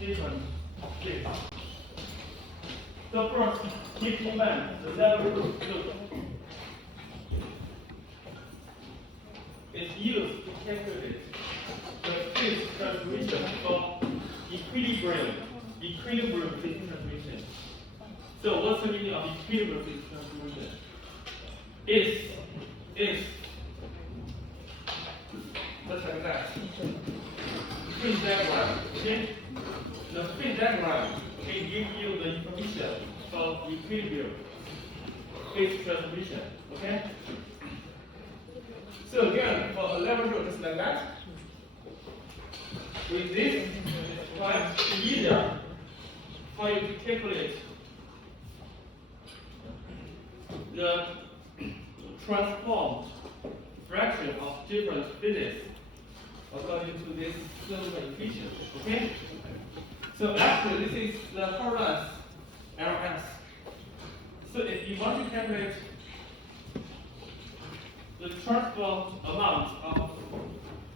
different shapes. So first, keep in mind the level group is used to calculate the phase transformation for equilibrium phase transformation. So what's the meaning of equilibrium phase transformation? Is just like that. Phase diagram, okay? The phase diagram can give you the information of equilibrium phase transformation, okay? So again, for a level group just like that, with this, it's quite easier for you to calculate the transformed fraction of different phases according to this simple equation. Okay? So actually this is the Pearlite LS. So if you want to calculate the transformed amount of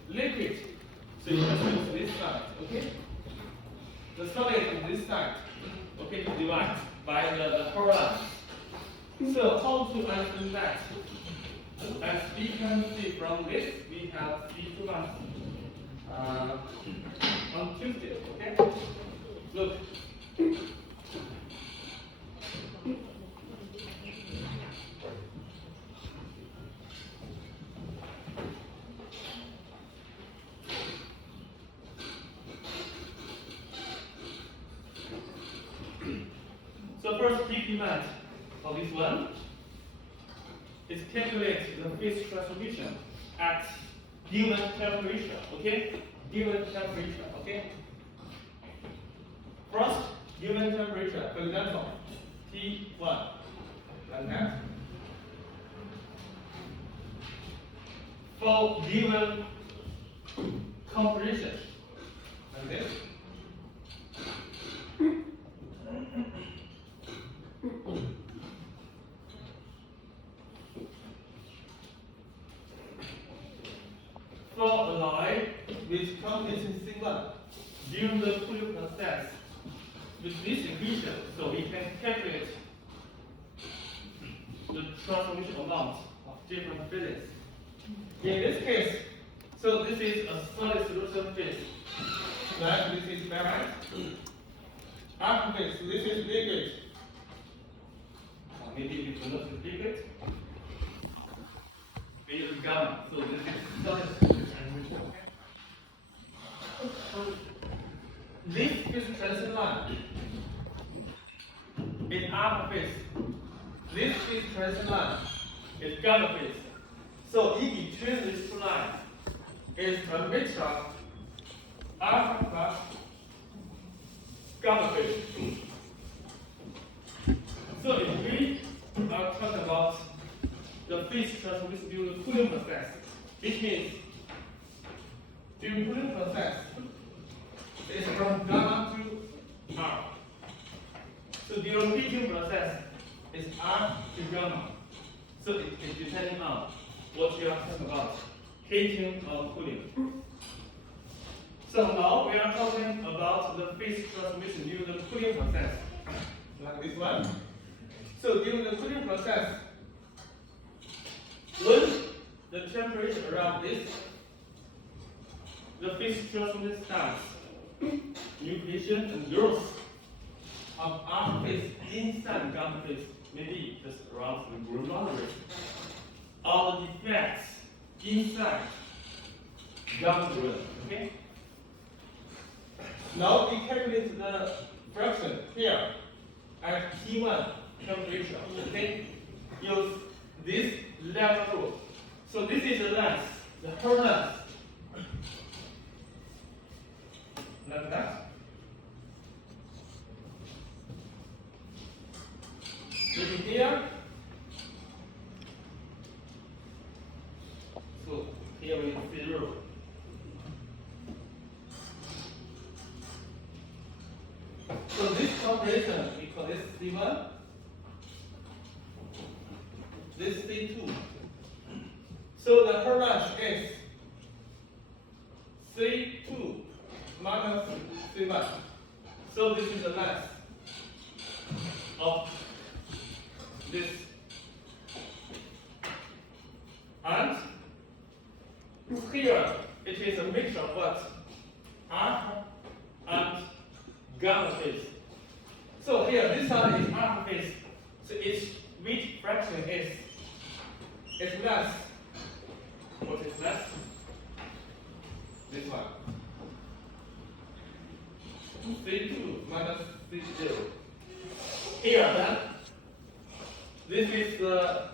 liquid, so you just use this side, okay? The solid is this side, okay, to divide by the Pearlite. So how to understand that? As we can see from this, we have three months on Tuesday, okay? Look. So first, keep in mind for this one is calculate the phase transformation at given temperature, okay? Given temperature, okay? First, given temperature, for example, T1, like that. For given compression, like this. For a line with combination C1 during the cooling process with this equation, so we can calculate the transformation amount of different phases. In this case, so this is a solid solution phase. Like this is Pearlite. After this, this is liquid. Maybe we cannot use liquid. We use gamma. So this is solid solution. This phase transition line is alpha phase. This phase transition line is gamma phase. So in between these two lines is a mixture of alpha plus gamma phase. So if we are talking about the phase transformation during the cooling process, which means during cooling process, it's from gamma to R. So during heating process, it's R to gamma. So it is depending on what you are talking about, heating or cooling. So now we are talking about the phase transformation during the cooling process, like this one. So during the cooling process, when the temperature around this, the phase transformation starts. Nucleation and growth of alpha phase inside gamma phase, maybe just around the group boundary. All the defects inside gamma group. Okay. Now we calculate the fraction here at T1 temperature. Okay. Use this level rule. So this is the length, the whole length. Like that. Looking here. So here we have 0. So this compression we call this C1. This C2. So the Pearlite is C2 minus C1. So this is the length of this. And here it is a mixture of what? Alpha and gamma phase. So here this side is alpha phase. So its weight fraction is less. What is less? This one. C2 minus C0. Here then, this is the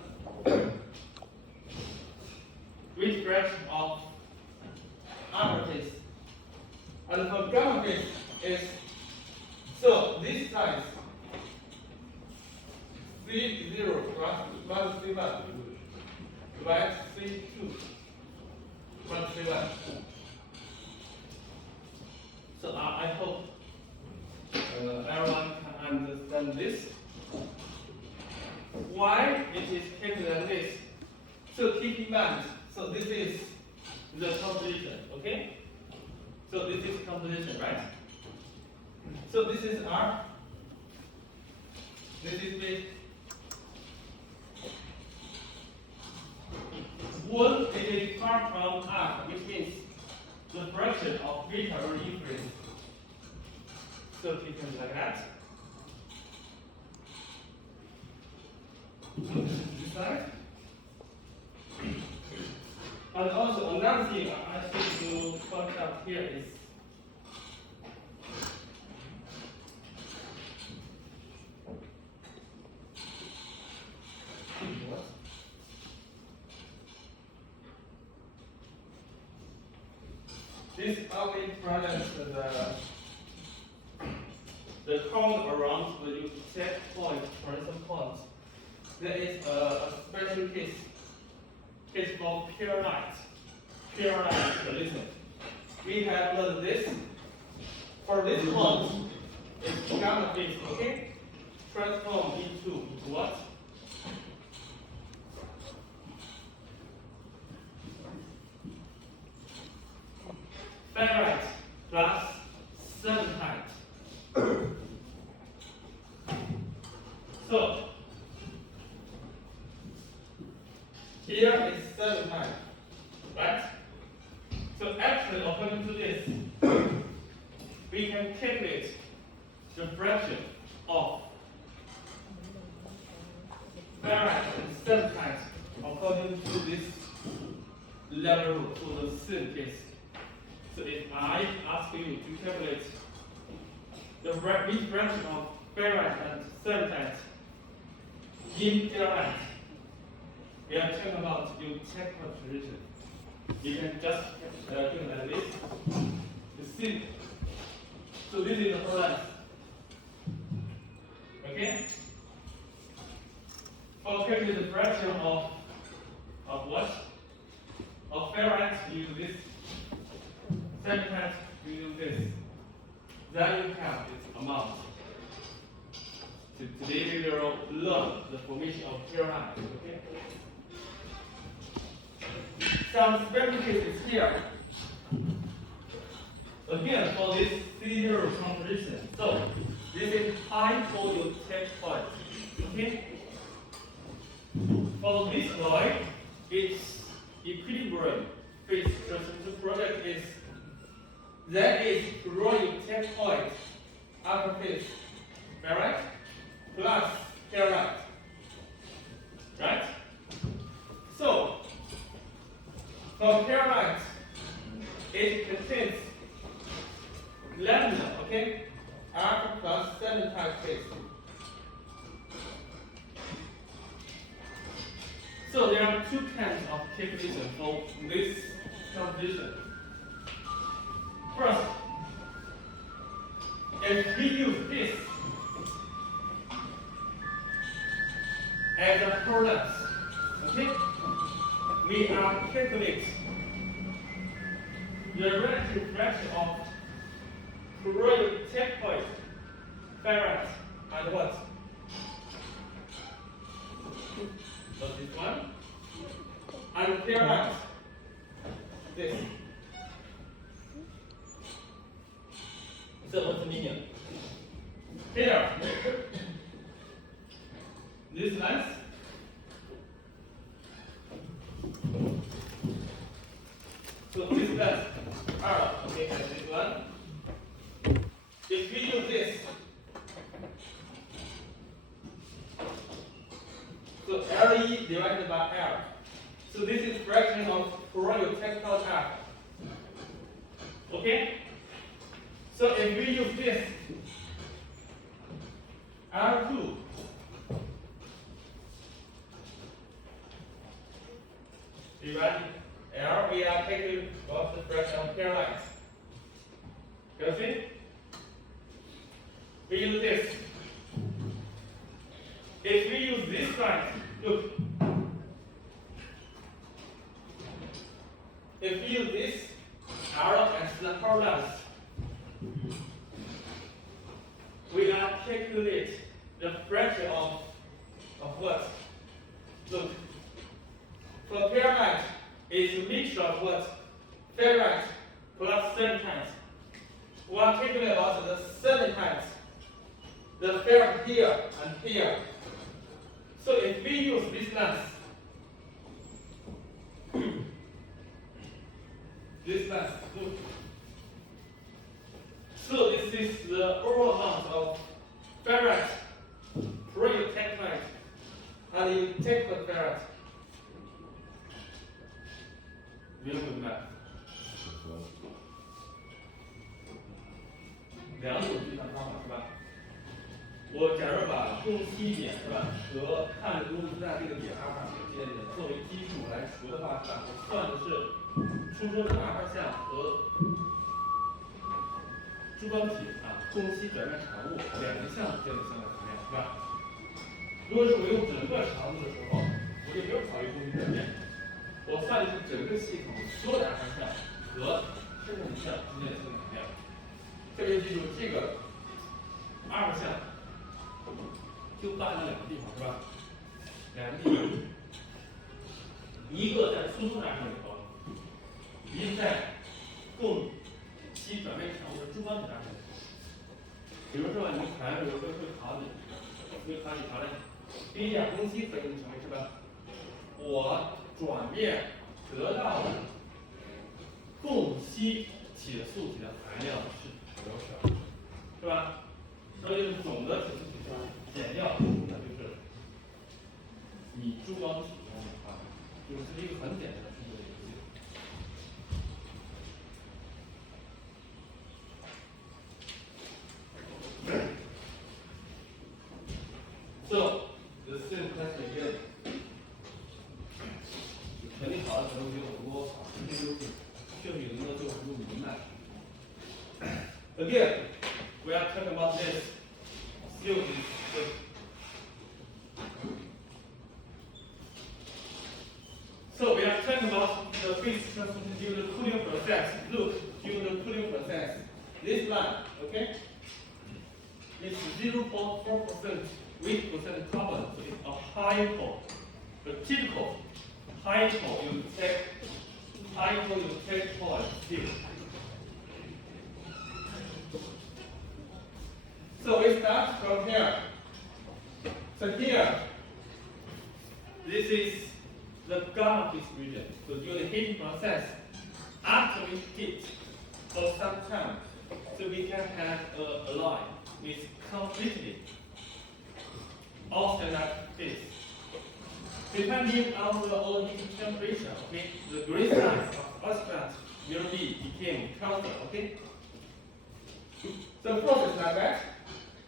weight fraction of alpha phase. And for gamma phase is, so this size C0 minus C1 divided C2 minus C1. So I hope everyone can understand this. Why it is kept like this? So keep in mind, so this is the composition, okay? So this is composition, right? So this is R. This is B. One it is apart from R, which means the fraction of beta will increase. So keep it like that. This side. And also another thing I should point out here is this only presents the cone around the set point, transition point. There is a special case called Pearlite. Pearlite solution. We have learned this. For this point, it's gamma phase, okay? Transform into what? Ferrite plus 7 height. So here is 7 height, right? So actually, according to this, we can calculate the fraction of ferrite and 7 height according to this level rule for the same case. So if I ask you to calculate the weight fraction of ferrite and 7 height in Pearlite, we are talking about your technical position. You can just do it like this. You see. So this is the Pearlite. Okay? For calculating the fraction of what? Of ferrite, you use this. 7 height, you use this. Then you have this amount. So today we will learn the formation of Pearlite. Okay? Some special cases here. Again, for this C0 composition. So this is high for your test point. Okay? For this line, its equilibrium phase transition product is that is rolling test point upper phase, right? Plus Pearlite. Right? So for Pearlite, it contains lambda, okay? Alpha plus 7 type phase. So there are two kinds of calculation for this composition. First, if we use this as a product, okay, we are calculating the relative fraction of corroding check point, ferrite, and what? So this one, and Pearlite, this. So what's the meaning? here, this length, so this length R, okay, and this one. If we use this, so LE divided by L. So this is fraction of technical R. Okay? So if we use this R2 divided L, we are taking what's the fraction of Pearlite. You see? We use this. If we use this line, look. If we use this R as the whole length, we are calculate the fraction of what? Look. For Pearlite, it's a mixture of what? Ferrite plus 7 times. We are calculating about the 7 times. The ferrite here and here. So if we use this length, look. So this is the overall amount of ferrite, pre-technite, and in technical ferrite. 没有明白。两种计算方法是吧？我假如把供息点是吧和看公司在这个点阿尔法这个节点作为基数来除的话是吧？我算的是出生的阿尔法项和珠光体供息表面产物两个项之间的相关含量是吧？如果是我用整个长度的时候，我就没有考虑供息表面，我算的是整个系统所有的阿尔法项和生成项之间的相关含量。特别记住这个阿尔法项。就大概两个地方是吧？两个地方，一个在粗粗大上里头，一个在供息表面产物的珠光体大上里头。比如说你考研有时候会考你考的第一点供息反应成为是吧？我转变得到的供息铁素体的含量是多少？是吧？所以总的铁素体减掉那就是你珠光体中的话，就是这是一个很简单的数学游戏。So the same question again。成绩好的同学我多考这些东西，剩余的就不明白。Again, we are talking about this. Still So we are talking about the phase transformation during the cooling process. Look, during the cooling process, this line, okay, is 0.4% weight percent carbon, so it's a high pole. The typical high pole you take pole steel. So we start from here. So here, this is the gamma distribution. So during the heating process, after we heat for some time, so we can have a line with completely all standard phase. Depending on the overheating temperature, okay, the green size of oscillate will became constant, okay? So process like that.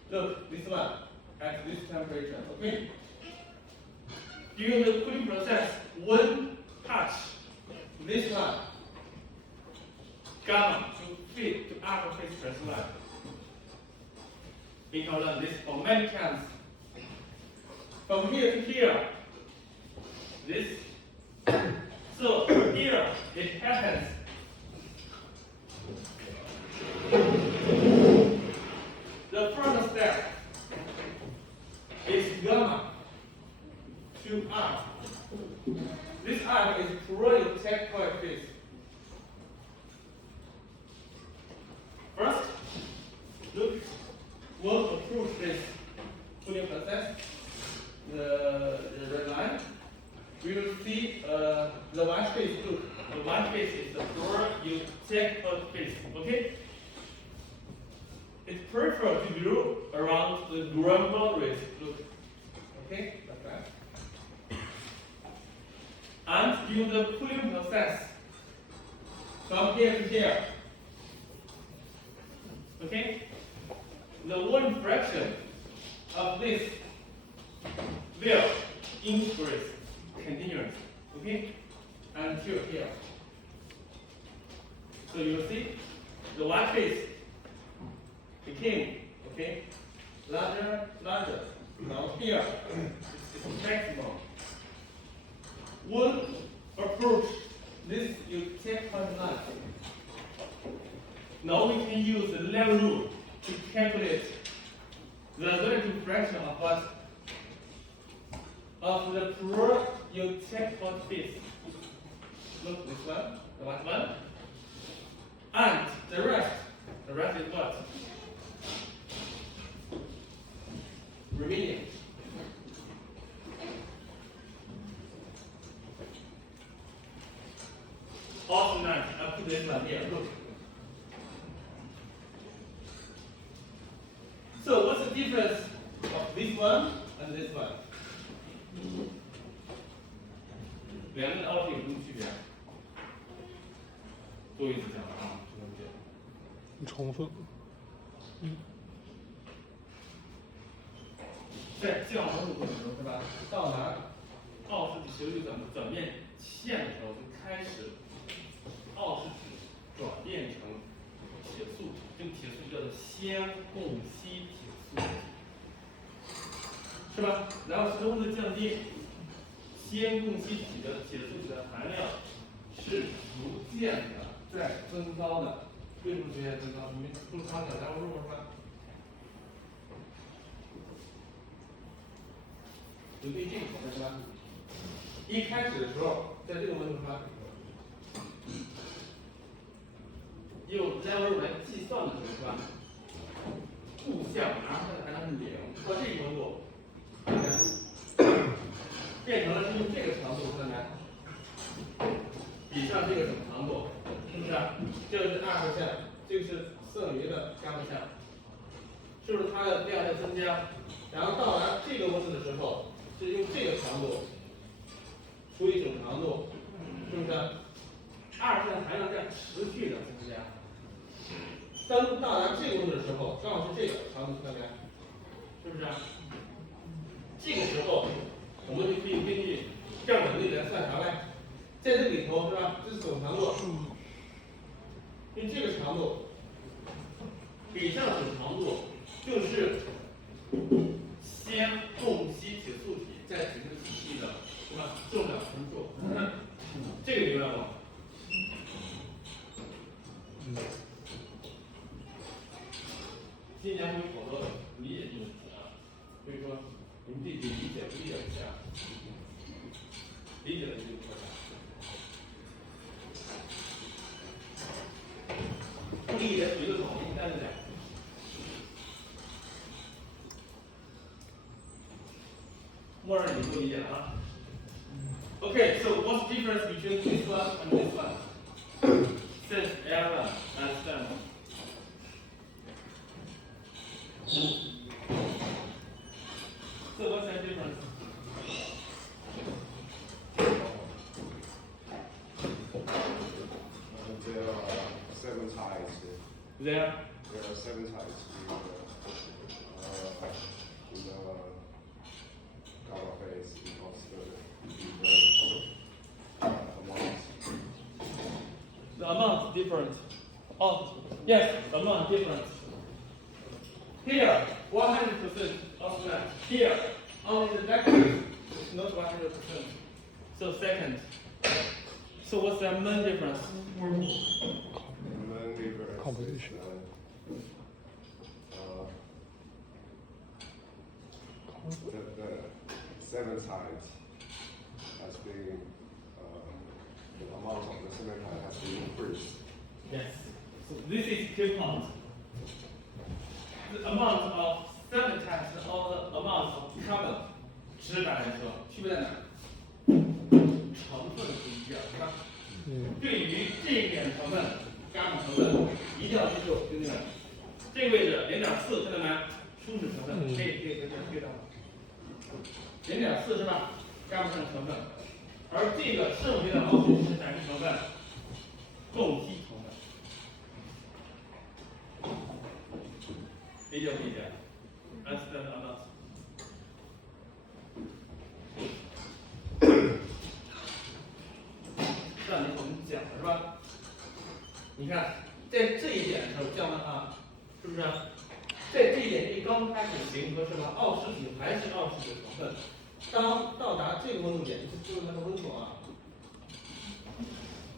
Look, this one at this temperature, okay? During the cooling process, when touch this one, gamma to feed to alpha phase transfer. We can learn this for many times. From here to here, this. So here it happens. The first step is gamma to R. This R is prototypical phase. First, look, will approach this cooling process, the red line, we will see the white phase. Look, the white phase is the pure eutectic phase. Okay? It's preferred to grow around the ground boundaries. Look. Okay? Like that. And during the cooling process, from here to here, okay, the volume fraction of this will increase continuously, okay, until here. So you will see the white phase became, okay, larger. Now here it's maximum. Will approach this eutectic line. Now we can use the level rule to calculate the relative fraction of what? Of the pure eutectic phase. Look, this one, the last one. And the rest is what? Remaining. Also nice. I'll put this one here. Look. So what's the difference of this one and this one? 两个的凹体有什么区别？多一次讲啊，这个点。重复。在降温的过程中，是吧？到达奥氏体斜率转变线的时候，就开始奥氏体转变成铁素，这个铁素叫做氙共烯铁素，是吧？然后随着温度降低，氙共烯体的铁素体的含量是逐渐的在增高的。为什么逐渐增高？你们不是刚讲然后入是吧？就对这个是吧？一开始的时候，在这个温度上，用 level 来计算的时候是吧？负向 R 还能是0，到这个温度，变成了是用这个长度看看，比上这个什么长度，是不是？这个是2号线，这个是剩余的3号线，是不是它的量在增加？然后到达这个温度的时候。是用这个长度除以总长度，是不是？2线含量在持续的增加。当到达这个温度的时候，刚好是这个长度上面，是不是？这个时候我们就可以根据降本率来算啥嘞？在这里头是吧？这是总长度，用这个长度比上总长度就是氙共烯铁素体在整个体系的是吧重量乘数，这个明白吗？今年会有好多理解性问题啊，所以说你们自己理解一下，理解了就可以。不理解举个手，你站着点。默认你都理解了啊。Okay, so what's the difference between this one and this one? Since everyone understands. So what's the difference? There are 7 tides. There are 7 tides in the gamma phase because the amount different. Oh, yes, the amount different. Here, 100% offset. Here, only the negative is not 100%. So second. So what's the main difference? Composition. The 7 tides has been the amount of the 7 tides has been increased. Yes. So this is 2 pounds. The amount of 直打篮球，区别在哪？成分不一样，是吧？对于这一点成分，伽马成分一定要记住，兄弟们，这个位置0.4，看到没？初始成分，可以到0.4是吧？伽马成分，而这个剩余的凹水是哪个成分？共烯成分。理解不理解 ？Understand or not？ 让你我们讲了是吧？你看，在这一点的时候，降温啊，是不是？在这一点一刚开始形成什么奥实体还是奥实体成分，当到达这个温度点，就是那个温度啊。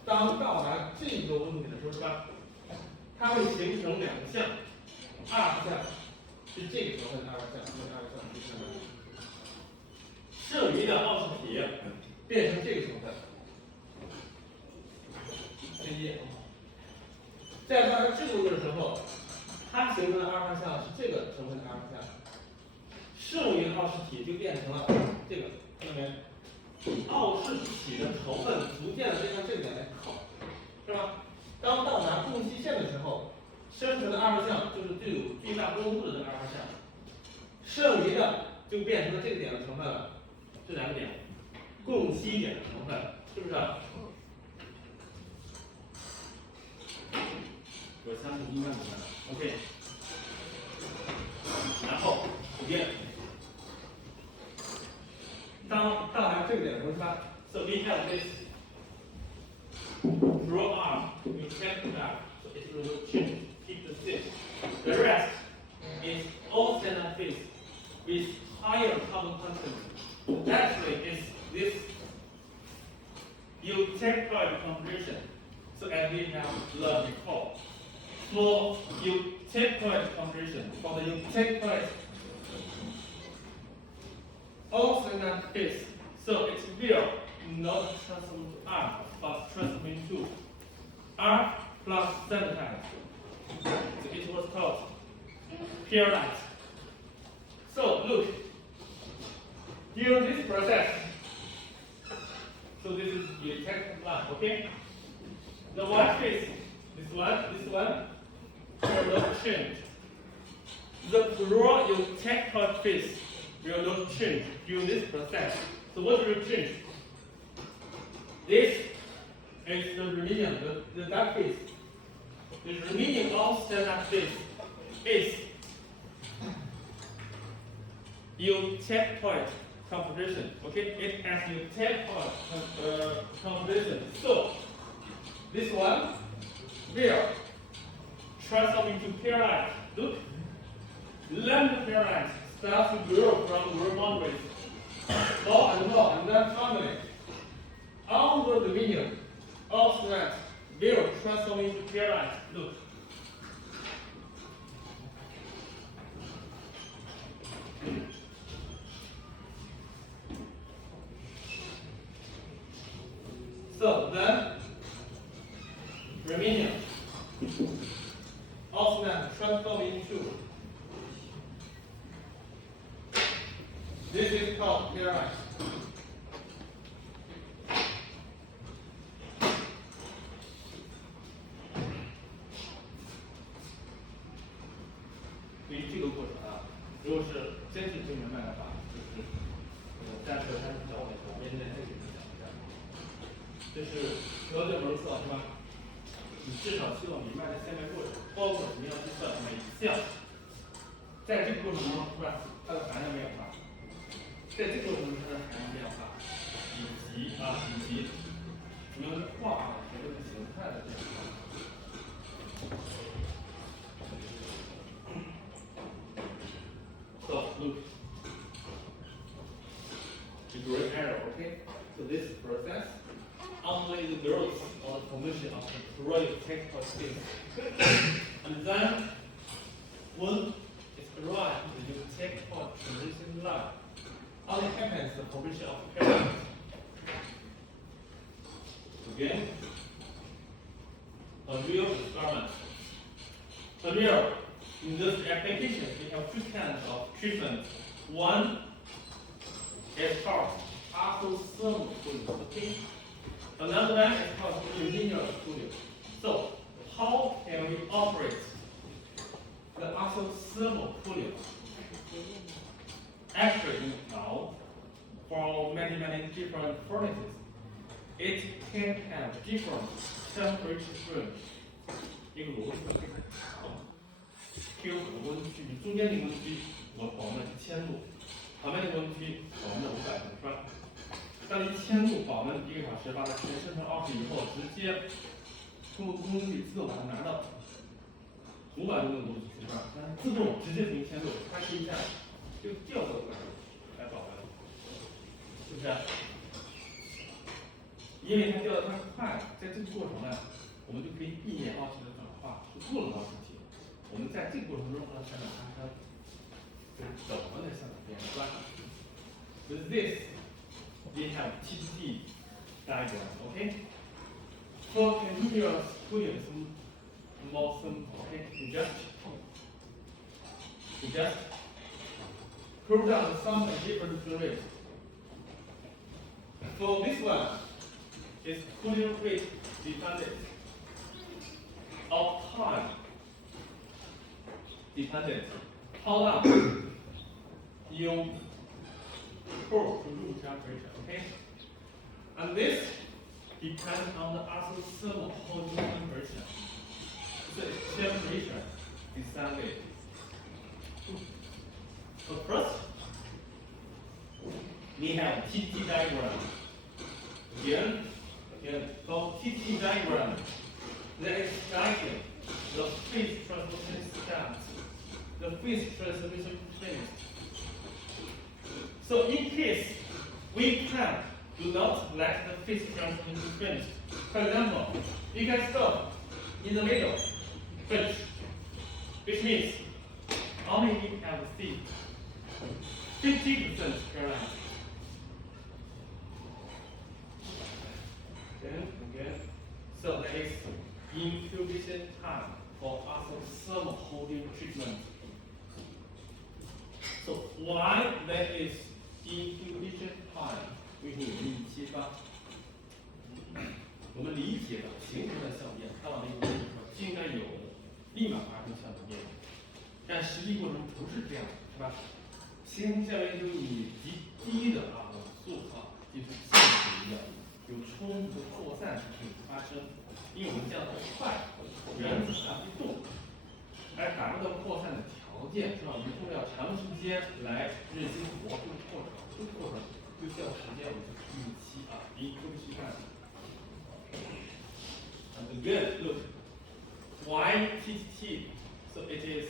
当到达这个温度点的时候，是吧？它会形成两个项，二项是这个成分的二项，这个二项是什么？剩余的奥实体变成这个成分。第一，在到达这个温度的时候，它形成的二项是这个成分的二项，剩余的奥实体就变成了这个，看到没？奥实体的成分逐渐的向这个点来靠，是吧？当到达共烯线的时候，生成的二项就是具有最大温度的这个二项，剩余的就变成了这个点的成分了，这两个点，共烯点的成分，是不是？我相信应该明白了 ，OK。然后普遍，当到达这个点的时候，是吧 ？So we have this draw arm, you check it out, so it will change, keep the same. The rest is all standard phase with higher carbon content. Actually, it's this eutectoid configuration. So as we have learned before, for eutectoid configuration, for the eutectoid all standard phase, so it will not transform to R, but transform into R plus xanthine. So it was called Pearlite. So look, during this process, so this is the eutectoid line, okay? The white phase, this one, will not change. The pro-eutectoid phase will not change during this process. So what will change? This is the remaining, the dark phase. The remaining of standard phase is eutectoid configuration. Okay, it has eutectoid configuration. So this one will transform into pearlite. Look, lambda pearlite starts to grow from world boundaries. More and more, and then finally, on the medium of that will transform into pearlite. Look. So then, remaining of that transform into this is called pearlite.如果是真是不明白的话，就是暂时还是找我旁边的这个讲一下。这是条件模测是吧？你至少需要明白这下面过程，包括什么样计算每一项，在这个过程中是吧？它的含量变化，在这个过程中它的含量变化，以及什么样的化学的形态的变化。So look, the great arrow, okay? So this process only the growth or the formation of the pro-eutectoid phase. And then when it's arrived at the eutectoid transition line, only happens the formation of pearlite. Again, a real experiment. A real in this application, we have two kinds of treatment. One is called isothermal cooling. Okay. Another one is called linear cooling. So how can we operate the isothermal cooling? Actually, now for many different furnaces, it can have different temperature range. 一个螺丝非常长，Q 的温区，你中间的温区我保温1000度，旁边的温区保温500度，是吧？当你1000度保温1个小时，把它全生成20以后，直接通过空气自动把它拿到500度的炉子去，是吧？它自动直接从1000度开始一下就调过来保温，是不是？因为它调得太快，在这个过程呢，我们就可以避免二级的转化，就过了20级。我们在这个过程中让它产生就是等温的相变端。With this, we have TTT diagram. Okay. For continuous cooling, it's more simple. Okay. You just cool down some different fluids. For this one, it's cooling rate dependent of time dependent. How long you cool to room temperature, okay? And this depends on the isothermal holding temperature. The temperature decided. So first, we have TT diagram. Again, for TT diagram, there is guiding the phase transformation steps, the phase transformation phase. So in case we do not let the phase transformation finish. For example, you can stop in the middle, finish, which means only we have C 50% Pearlite. Again, so there is incubation time for isothermal holding treatment. So why there is incubation time? 为什么有这么一期吧？我们理解的形成的效验，看到那个问题说就应该有立马发生效验，但实际过程不是这样的，是吧？形成效验就以极低的温速技术限制的，有充足的扩散可以发生，因为我们降得快，原子还会动，而达不到扩散的条件，是吧？我们通过要长时间来日积活这个过程，这个过程就需要时间，我们就预期incubation time. And again, look, why TTT? So it is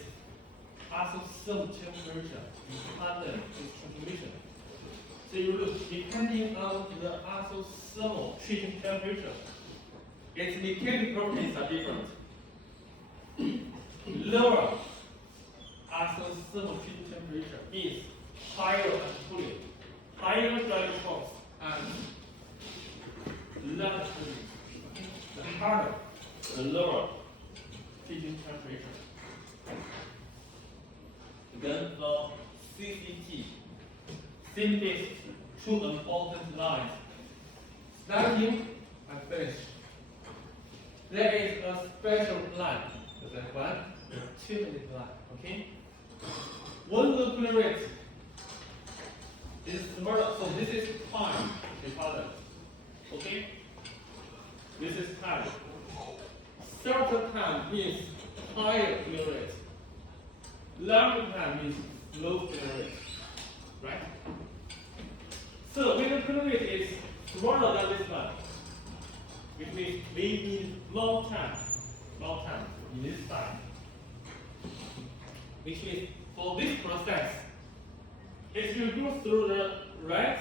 isothermal temperature dependent transformation. So you look, depending on the isothermal treating temperature, its mechanical properties are different. Lower isothermal treating temperature means higher cooling, higher driving force, and less cooling. The harder, the lower treating temperature. Then for CCT, simplest two important lines. Starting and finish. There is a special line. There's one, 2-minute line. Okay? When the cooling rate is smaller, so this is time dependent. Okay? This is time. Shorter time means higher cooling rate. Longer time means low cooling rate. Right? So when the cooling rate is smaller than this one, which means we need more time in this side. Which means for this process, it will go through the red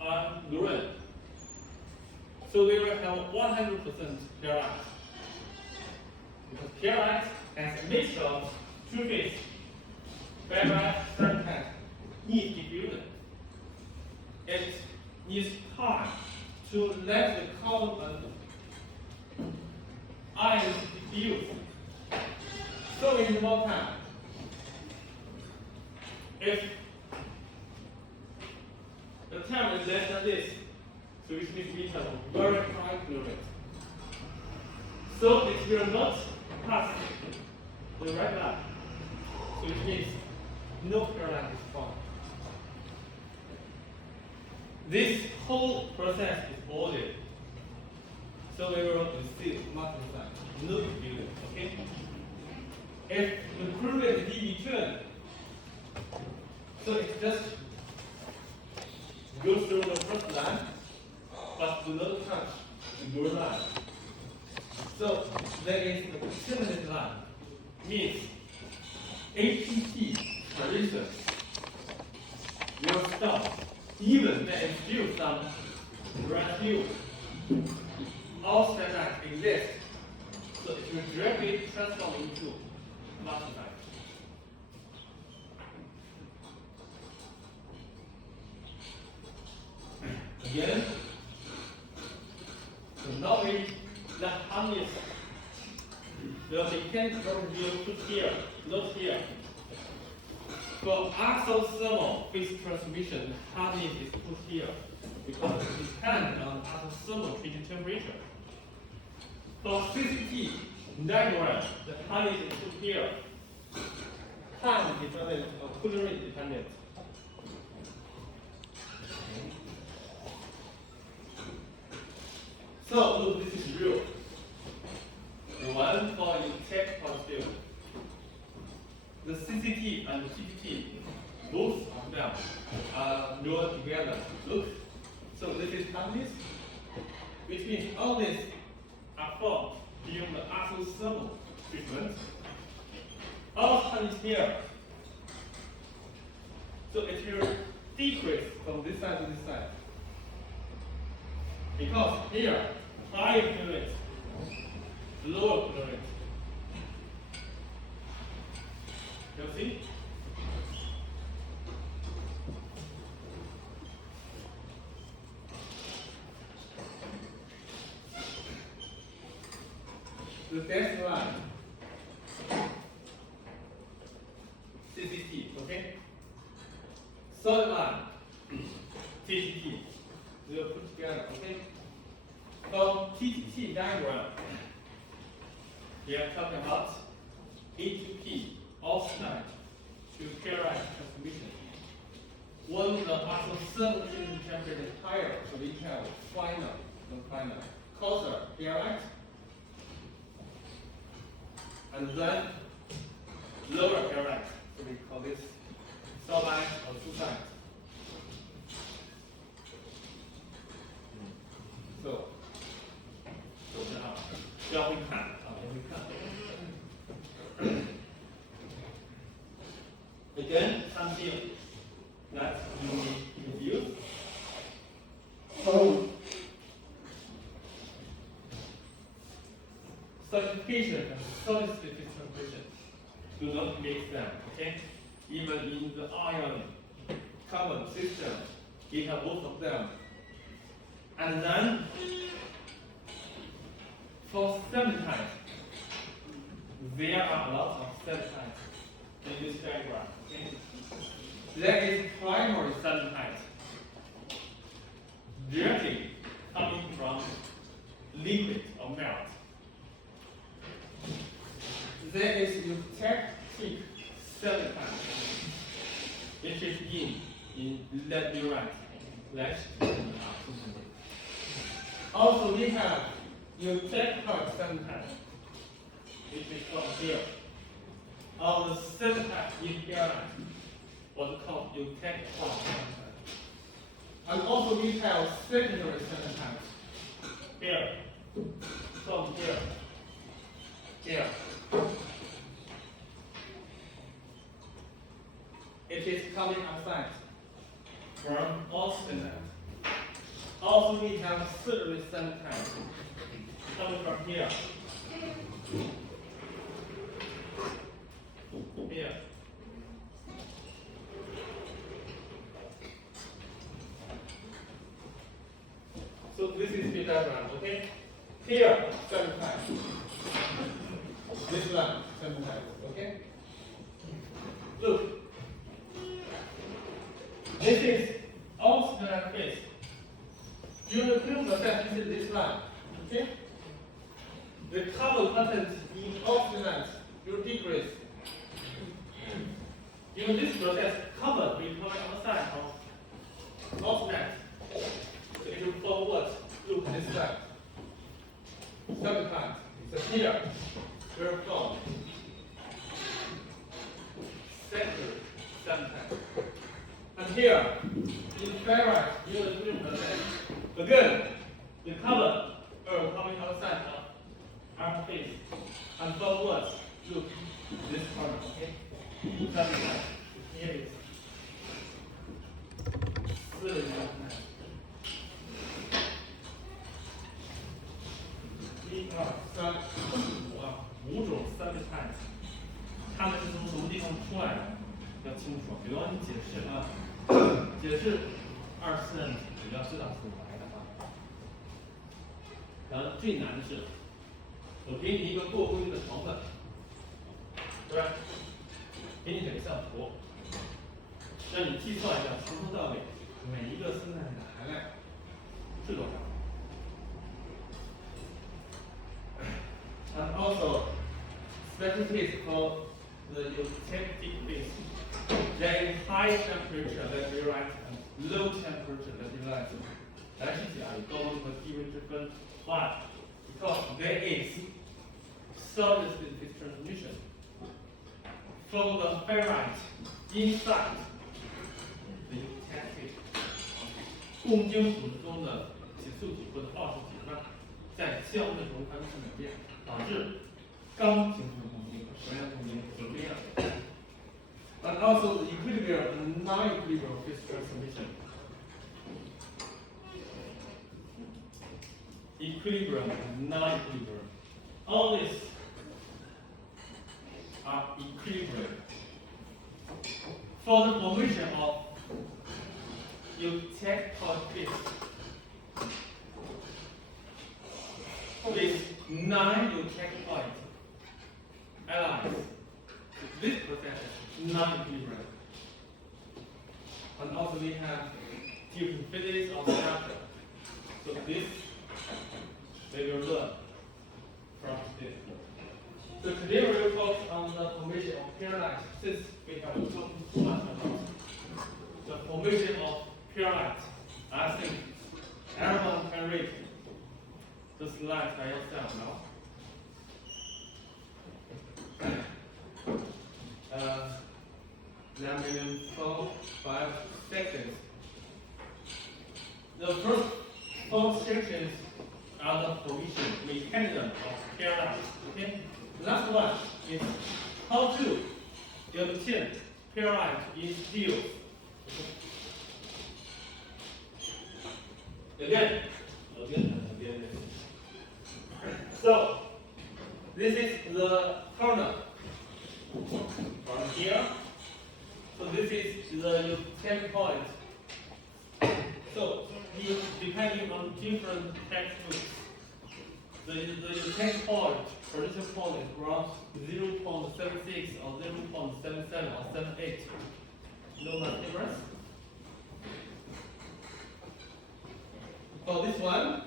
and green. So we will have 100% Pearlite. Because Pearlite has a mixture of two phases. Pearlite sometimes needs diffusion. It needs time to let the carbon and ions diffuse. So we need more time. If time is less than this. So which means we have a very high flow rate. So it will not pass the right line. So which means no Pearlite is formed. This whole process is ordered. So we will receive multiple signs, no distribution, okay? If the current dB turn, so it just goes through the first line, but do not touch the goal line. So there is a terminate line, means APT transition will stop, even there is still some residue. All standards exist, so it will directly transform into multiply. Again, so now the harness, the mechanical will put here, not here. For isothermal phase transmission, the harness is put here because it depends on isothermal treated temperature. For CCT diagram, the harness is put here. Time dependent or cooling rate dependent. So look, this is real. The one for intake positive. The CCT and the TPT, both of them are drawn together. Look, so this is harness, which means all these are formed during the isothermal treatment. All harness here. So it will decrease from this side to this side. Because here, higher flow rate, lower flow rate. You see? The next line, CCT, okay? Third line, TCT. We'll put together, okay? For TCT diagram, we are talking about A to P, oxide to Pearlite transmission. When the isothermal treatment temperature is higher, so we have final, coarser Pearlite, and then lower Pearlite, so we call this sulfide or two-side. So now, 要会看啊，我会看。Again, something that you need to use. Certification and solid-state transition do not mix them, okay? Even in the ion carbon system, we have both of them. And then, for semi-tight, there are a lot of semi-tight in this diagram. Okay? There is primary semi-tight, directly coming from liquid or melt. There is eutectic semi-tight, which is in labyrinthe. Also, we have eutectic semi-tight, which is from here. Our semi-tight in Pearlite was called eutectic semi-tight. And also, we have secondary semi-tight here, from here, here. It is coming outside from Austin. Also, we have third semi-tight coming from here. Here. So this is the diagram, okay? Here, semi-tight. This one, semi-tight, okay? Look. This is Austin ferrite face. During the cooling process, this is this line. Okay? The carbon content in oxygen will decrease. During this process, carbon will come outside of oxygen. So it will forward loop this side. Sometimes, so here, will form sector sometimes. And here, in ferrite, you will do the again, the carbon are coming outside of our face and forward loop this corner, okay? Sometimes, here is 4人1、2、3、4啊，5种3-types，它们是从什么地方出来的？要清楚。比如你解释啊，解释24你要知道是哪来的啊。然后最难的是，我给你一个过规的成本，对吧？给你两项图，让你计算一下从头到尾每一个生态的含量是多少。And also, special case for the eutectic phase. There is high temperature that we write and low temperature that we write. 来是讲有高温和低温之分 but because there is solid phase transmission from the ferrite inside the eutectic 共晶组织中的起素体或者二素体呢，在相对中发生改变，导致刚形成的共晶和实验共晶是不一样的。And also the equilibrium and non-equilibrium phase transformation. Equilibrium and non-equilibrium. All these are equilibrium. For the formation of eutectic phase, with 9 eutectoid allies, this process is non-equilibrium. And also we have different physics of structure. So this we will learn from this. So today we will focus on the formation of Pearlite, since we have talked too much about the formation of Pearlite. I think everyone can read the slide by yourself now. Now within 4-5 seconds. The first 4 sections are the formation mechanism of Pearlite. Okay. Last one is how to obtain Pearlite in steel. Again. So this is the corner from here. So this is the eutectic point. So depending on different textbooks, the eutectic point, position point is around 0.76 or 0.77 or 78. No much difference. So this one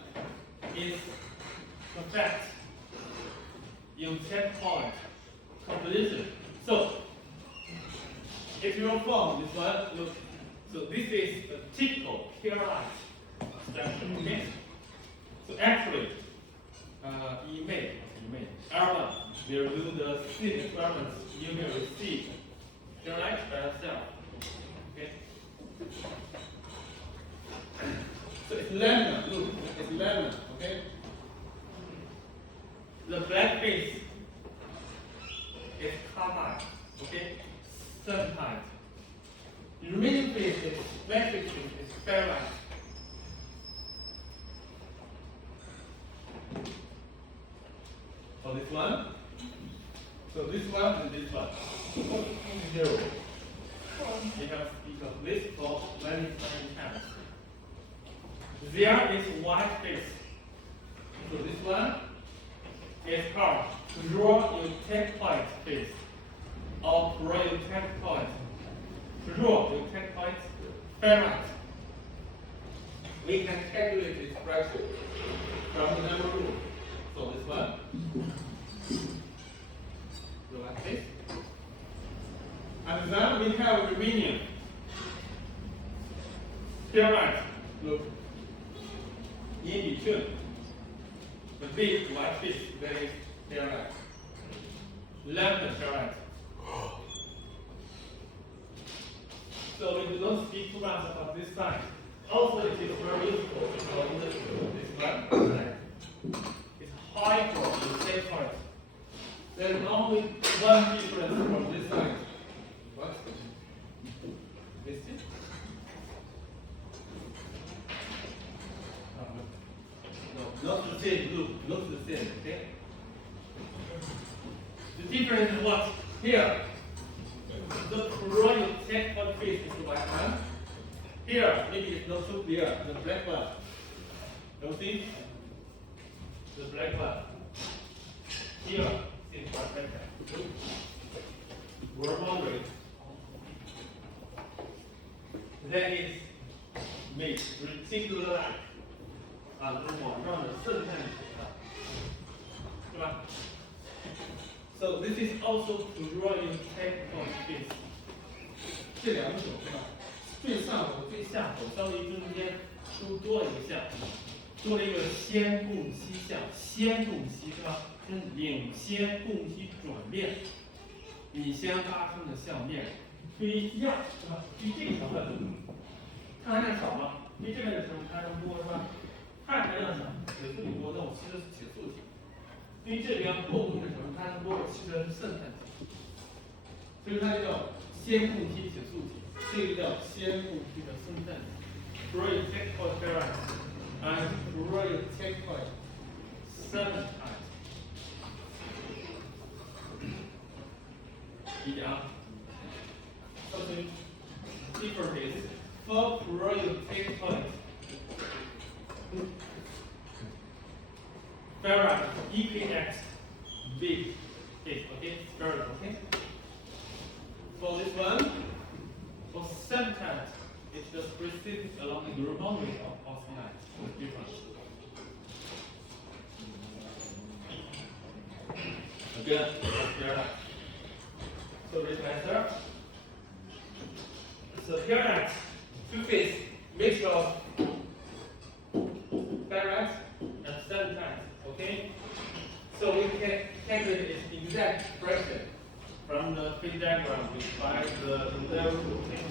is perfect eutectic point composition. So if you form this one, so this is a typical Pearlite structure. Okay. So actually, everyone will do the seed experiments. You will receive Pearlite by yourself. Okay. So it's laminar. Look, it's laminar. Okay. The black face is carbide. Okay. Serpentine. The remaining phase is black face is ferrite. For this one, so this one and this one, 0. Because this for many times. There is white face. So this one is called raw eutectoid face. Or raw eutectoid, raw eutectoid ferrite. we can calculate this fraction from the number rule. So this one, go like this. And then we have remaining. Pearlite, look, in between the big white piece, there is pearlite. Lemon pearlite. So we do not speak too much about this side. Also, it is very useful for this one. It's high for the same part. There is only one difference from this side. What? This is? No, not the same look, not the same, okay? The difference is what? Here, the royal checkpoint piece is the white one. Here, maybe it's not so clear, the black one. You see? The black one. Here is what black one. We're wondering. That is made reticular line. 啊，这是网上的圣诞节的，对吧 ？So this is also to royal checkpoint piece。这两种是吧？最上口、最下口，稍微中间都多了一个项，多了一个先供息项，先供息是吧？是领先供息转变，你先发生的项面，对样是吧？对这个成分，看含量少吗？对这边的成分含量多是吧？碳含量少，铁素体多，那我吸的是铁素体。对于这边后供的成分含量多，我吸的是渗碳体。所以它就叫先供体铁素体，这个叫先供体的渗碳体。Royal checkpoint pearlite and royal checkpoint cementite。理解啊？告诉你 different is for royal checkpoint pearlite EPX big is okay, pearlite okay. For this one, for cementite, it just proceeds along the group boundary of austenite with difference. Again, pearlite. So this answer. So pearlite, two-phase mixture of pearlite and cementite. Okay. So we can calculate its exact fraction from the phase diagram by the level. Okay.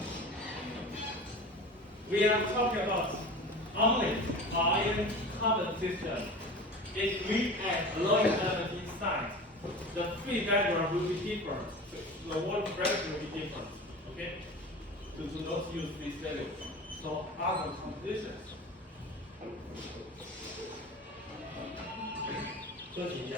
We are talking about only iron carbon system. If we add alloying element inside, the phase diagram will be different. The wall fraction will be different. Okay? So do not use this value. So other compositions. 说题一下。